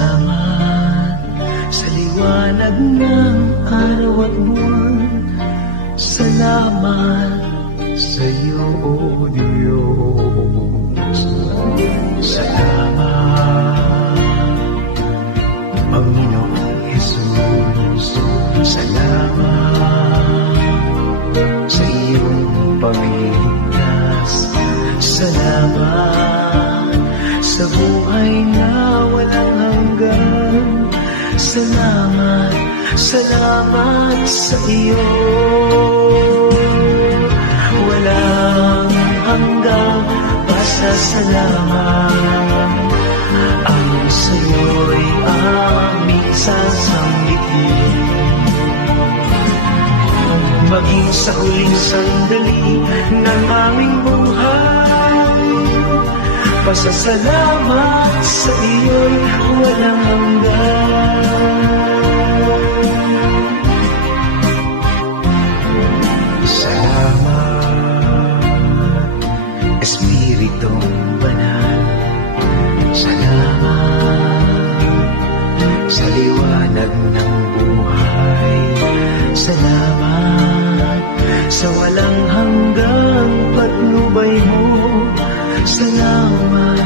Salamat sa liwanag ng araw at buwan. Salamat sa iyo, O Diyos. Salamat, Panginoong Jesus. Salamat sa iyong pagligtas. Salamat sa buhay na walang hanggan. Salamat, salamat sa iyo. Walang hanggang pasasalamat. Ang sa'yo'y aming sasambitin. Maging sa huling sandali ng aming buhay, pasasalamat sa iyo'y walang hanggan. Salamat, Espiritong Banal. Salamat sa liwanag ng buhay. Salamat sa walang hanggang patnubay mo. Salamat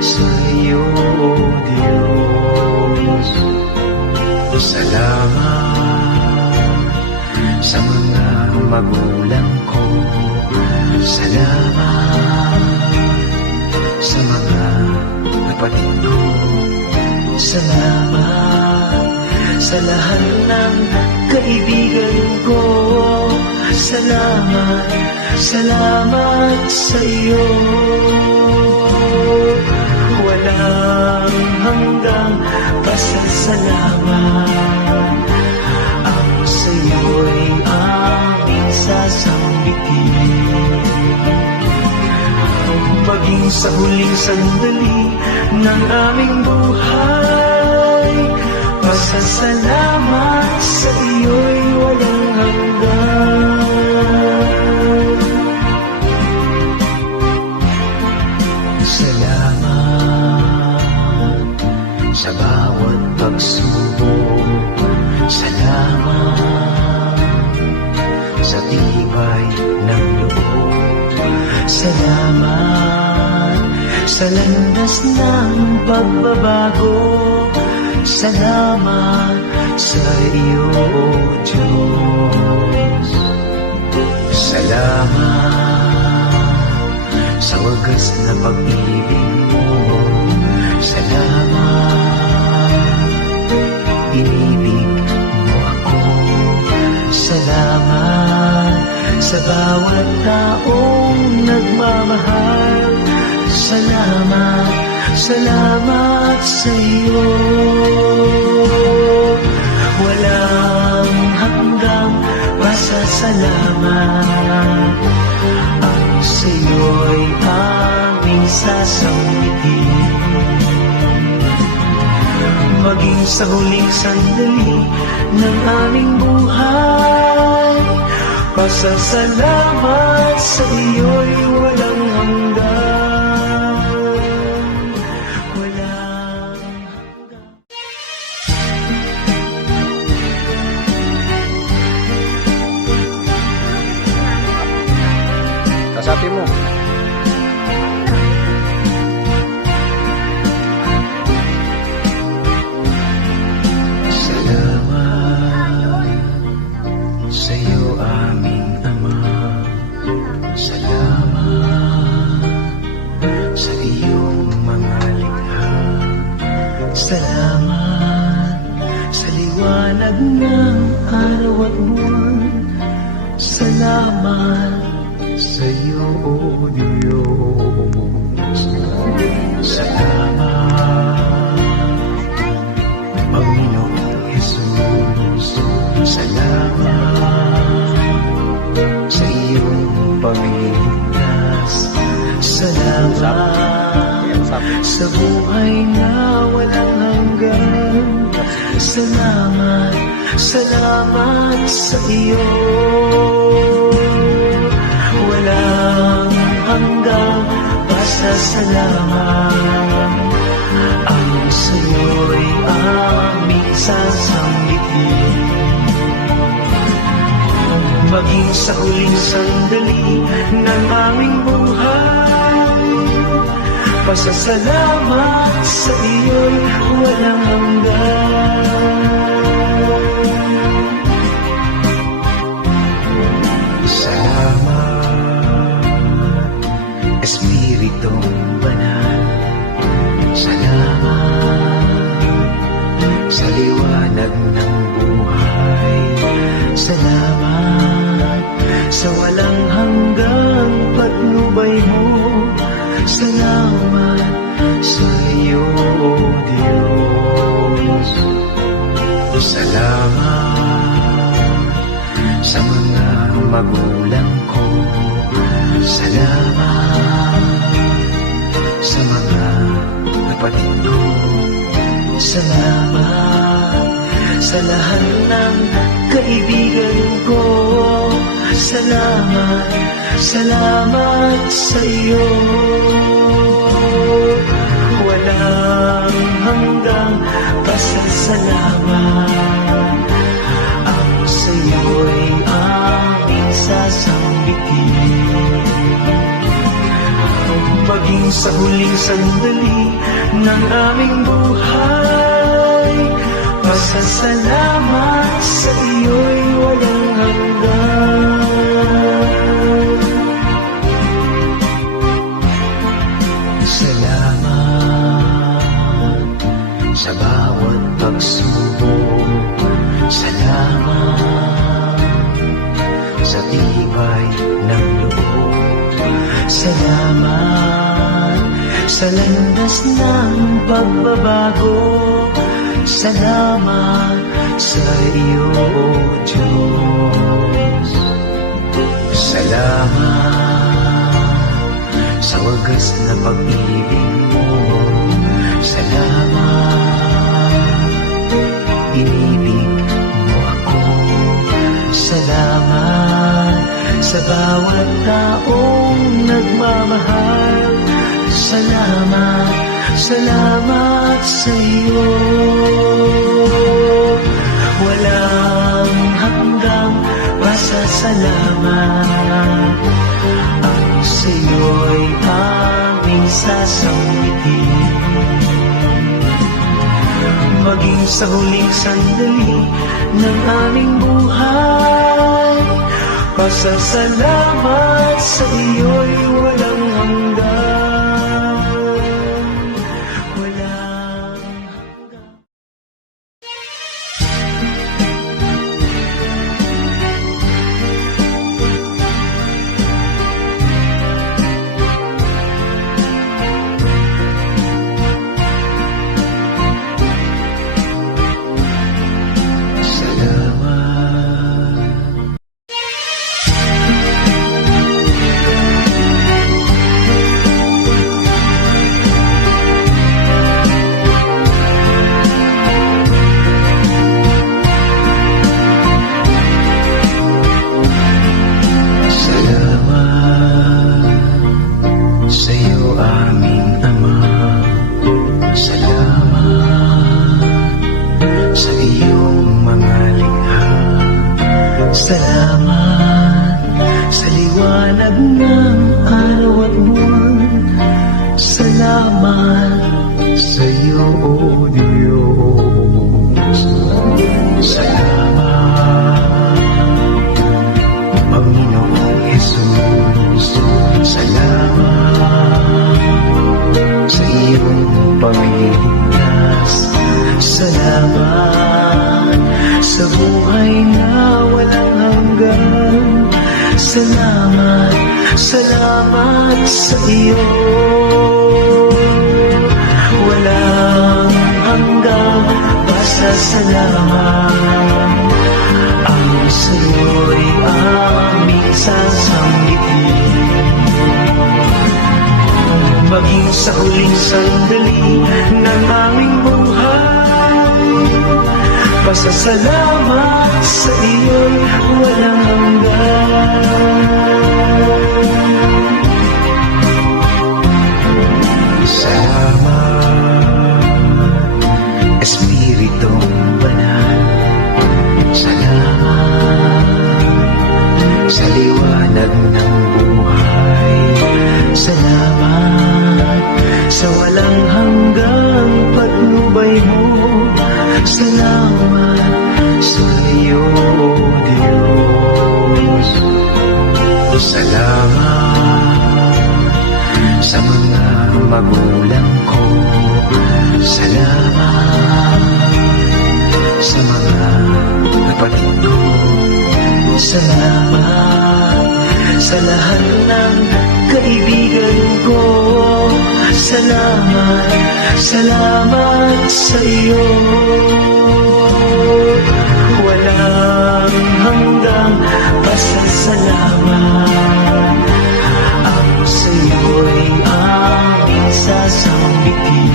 sa iyo, O Diyos. Salamat sa mga magulang ko. Salamat sa mga kapatid ko. Salamat sa lahat ng kaibigan ko. Salamat, salamat sa iyo. Walang hanggang pasasalamat. Ang sa iyo'y aming sasambitin. Maging sa huling sandali ng aming buhay, pasasalamat sa iyo'y walang hanggan. Salamat sa bawat pagsubok. Salamat sa tibay ng loob. Salamat sa landas ng pagbabago. Salamat sa iyo, O Diyos. Salamat sa wagas na pag-ibig mo. Salamat, inibig mo ako. Salamat sa bawat taong nagmamahal. Salamat, salamat sa iyo. Walang hanggang pasasalamat. Ang sa iyo'y aming sasambitin. Maging sa huling sandali ng aming buhay, pasasalamat sa iyo'y walang hanggan. Walang hanggan. Kasapi mo. Salamat sa liwanag ng araw at buwan. Salamat sa iyo, O Diyos. Salamat, Panginoong Jesus. Salamat sa iyong pagligtas. Salamat sa buhay na walang hanggan. Salamat, salamat sa iyo. Walang hanggang pasasalamat. Ang sa iyo'y ngiti. Maging sa huling sandali ng aming buhay, pasasalamat sa iyo'y walang hanggan. Salamat, Espiritong Banal. Salamat sa liwanag ng buhay. Salamat sa walang hanggang patnubay mo. Salamat sa iyo, O Diyos. Salamat sa mga magulang ko. Salamat sa mga kapatid ko. Salamat sa lahat ng kaibigan ko. Salamat, salamat sa iyo. Walang hanggang pasasalamat ang sa iyo'y aming sasambitin. Maging sa huling sandali ng aming buhay, pasasalamat sa iyo'y walang hanggan. Salamat sa bawat pagsubok. Salamat sa tibay ng loob. Salamat sa landas ng pagbabago. Salamat sa iyo, O Diyos. Salamat sa wagas na pag-ibig mo. Salamat, inibig mo ako. Salamat sa bawat taong nagmamahal. Salamat, salamat sa iyo. Walang hanggang pasasalamat ang sa iyo'y aming sasambitin. Maging sa huling sandali ng aming buhay, pasasalamat sa iyo'y walang hanggan. Walang hanggan. Salamat sa liwanag ng araw at buwan. Salamat sa iyo, O Diyos. Salamat, Panginoong Jesus. Salamat sa iyong pagligtas. Salamat sa buhay na walang hanggan. Salamat, salamat sa iyo. Walang hanggang pasasalamat ang sa iyo'y aming sasambitin. Maging sa huling sandali ng aming buhay, pasasalamat sa iyo'y walang hanggan. Salamat, Espiritong Banal. Salamat sa iyo, Diyos. Salamat sa mga magulang ko. Salamat sa mga kapatid ko. Salamat sa lahat ng kaibigan ko. Salamat, salamat sa iyo. Walang hanggang pasasalamat. Ang sa iyo'y aming sasambitin.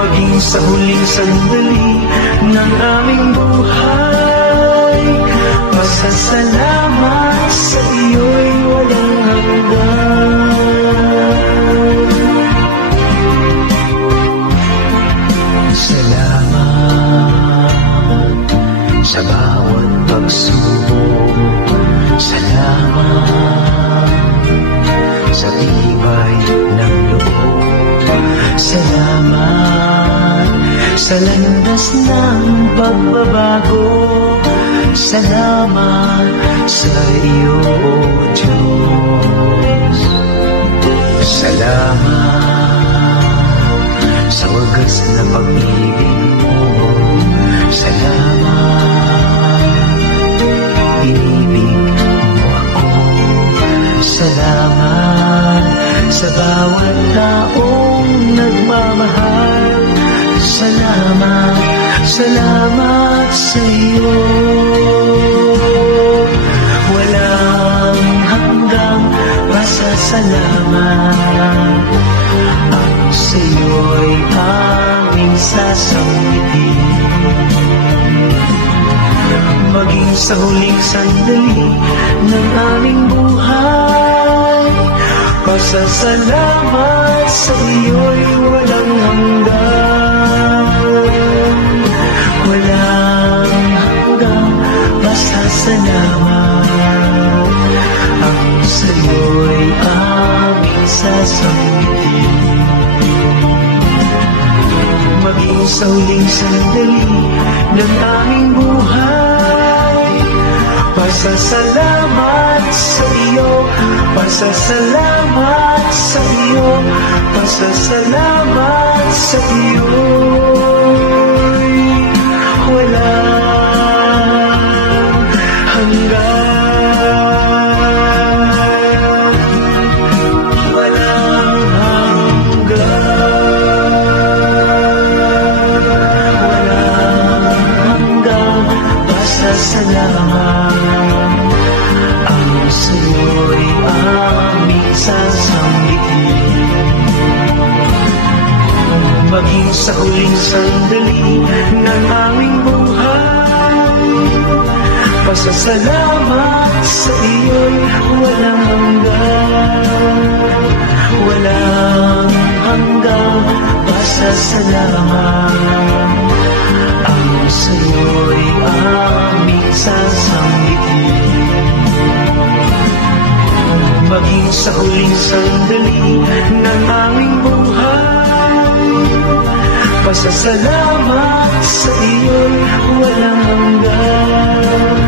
Maging sa huling sandali ng aming buhay, pasasalamat sa iyo'y walang hanggan. Salamat sa bawat pagsubok. Salamat sa tibay ng loob. Salamat sa landas ng pagbabago. Salamat sa iyo, Diyos. Salamat sa wagas na pag-ibig mo. Salamat, inibig mo ako. Salamat sa bawat taong nagmamahal. Salamat, salamat sa iyo. Walang hanggang pasasalamat. Ang sa iyo'y aming sasambitin. Maging sa huling sandali ng aming buhay, pasasalamat sa iyo'y walang hanggan. Walang hanggang pasasalamat. Ang sa iyo'y aming sasambitin. Maging sa huling sandali ng aming buhay, pasasalamat sa iyo, pasasalamat sa iyo, pasasalamat sa iyo. Walang hanggan, walang hanggan, walang hanggang pasasalamat. Ang sa iyo'y aming sasambitin. Maging sa huling sandali ng aming buhay, pasasalamat sa iyo'y walang hanggan. Walang hanggang pasasalamat. Ang sa iyo'y aming sasambitin. Maging sa huling sandali ng aming buhay, pasasalamat sa iyo'y walang hanggan.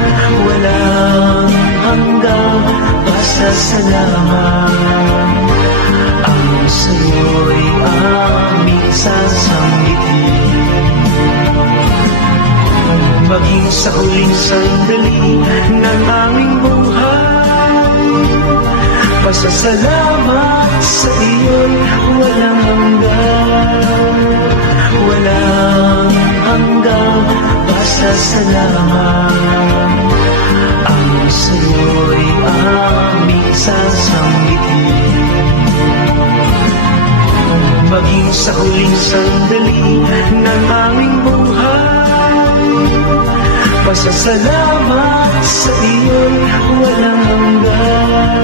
Walang hanggang pasasalamat. Ang sa iyo'y aming sasambitin. Maging sa huling sandali ng aming buhay, pasasalamat sa iyo'y walang hanggan. Walang hanggang pasasalamat. Ang sa iyo'y aming sasambitin. Maging sa huling sandali ng aming buhay, pasasalamat sa iyo'y walang hanggan.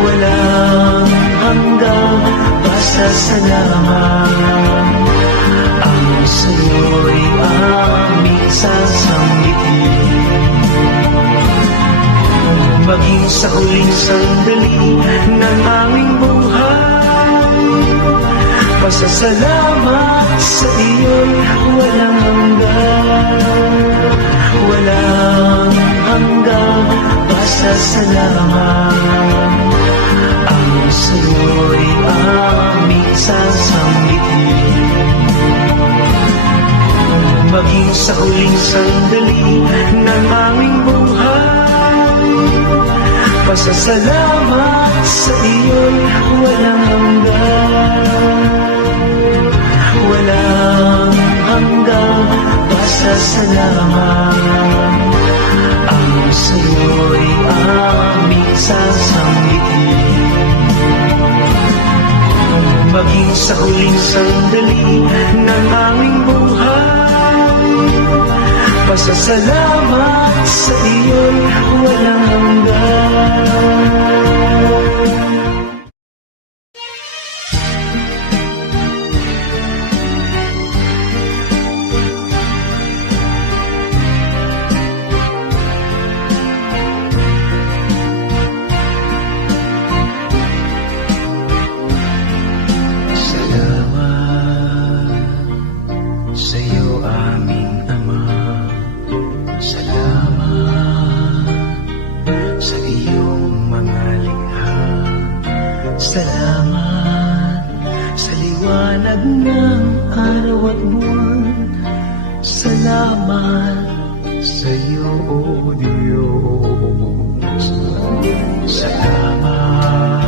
Walang hanggang pasasalamat. Ang sa iyo'y aming sasambitin. Maging sa huling sandali ng aming buhay, Pasasalamat sa iyo'y walang hanggan, walang hanggan. Pasasalamat ang sa'yo'y aming sasambitin. Maging sa huling sandali ng aming buhay, pasasalamat sa iyo'y walang hanggan, walang hanggan. Pasasalamat ang sa'yo'y aming sasambitin. Maging sa huling sandali ng aming buhay, pasasalamat sa iyo'y walang hanggan. Salamat sa liwanag ng araw at buwan. Salamat sa iyo, O Diyos. Salamat,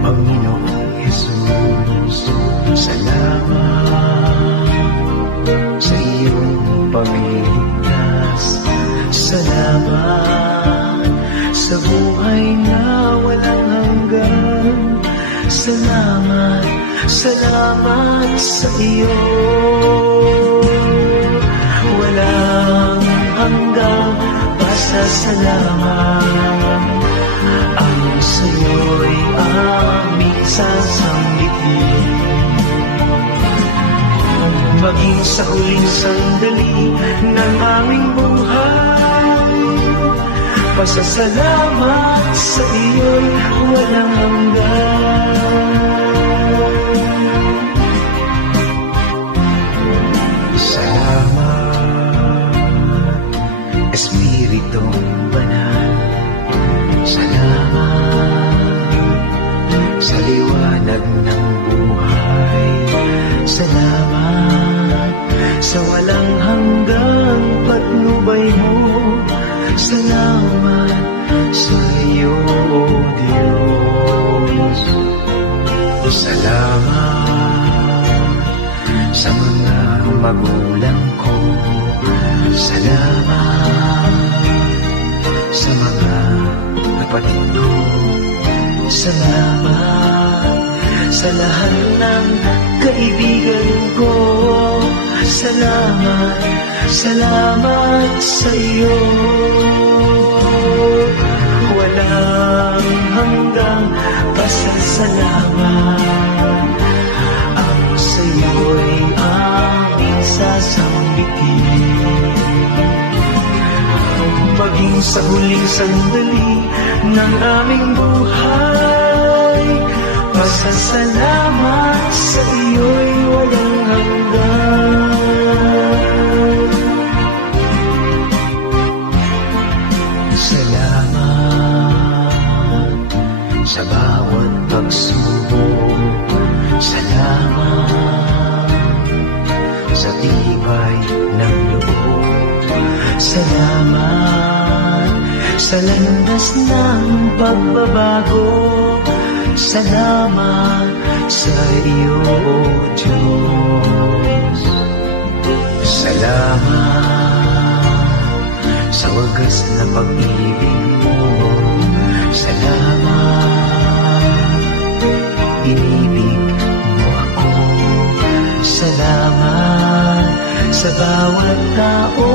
Panginoong Jesus. Salamat sa iyong pagligtas. Salamat sa buhay na walang hanggan. Salamat, salamat sa iyo. Walang hanggan, pasasalamat ang sa'yo'y aming sasambitin. Maging sa huling sandali ng aming buhay, pasasalamat sa iyo'y walang hanggan. Salamat, Espiritong Banal. Salamat sa liwanag ng buhay. Salamat sa walang hanggang patnubay mo. Salamat sa iyo, O Diyos. Salamat sa mga magulang ko. Salamat sa mga kapatid ko. Salamat sa lahat ng kaibigan ko. Salamat, salamat sa iyo. Walang hanggang pasasalamat ang sa iyo'y aming sasambitin. Maging sa huling sandali ng aming buhay, pasasalamat sa iyo'y walang hanggan. Salamat sa bawat pagsubok. Salamat sa tibay ng loob. Salamat sa landas ng pagbabago. Salamat sa iyo, O Diyos. Salamat sa wagas na pag-ibig mo. Salamat, inibig mo ako. Salamat sa bawat tao.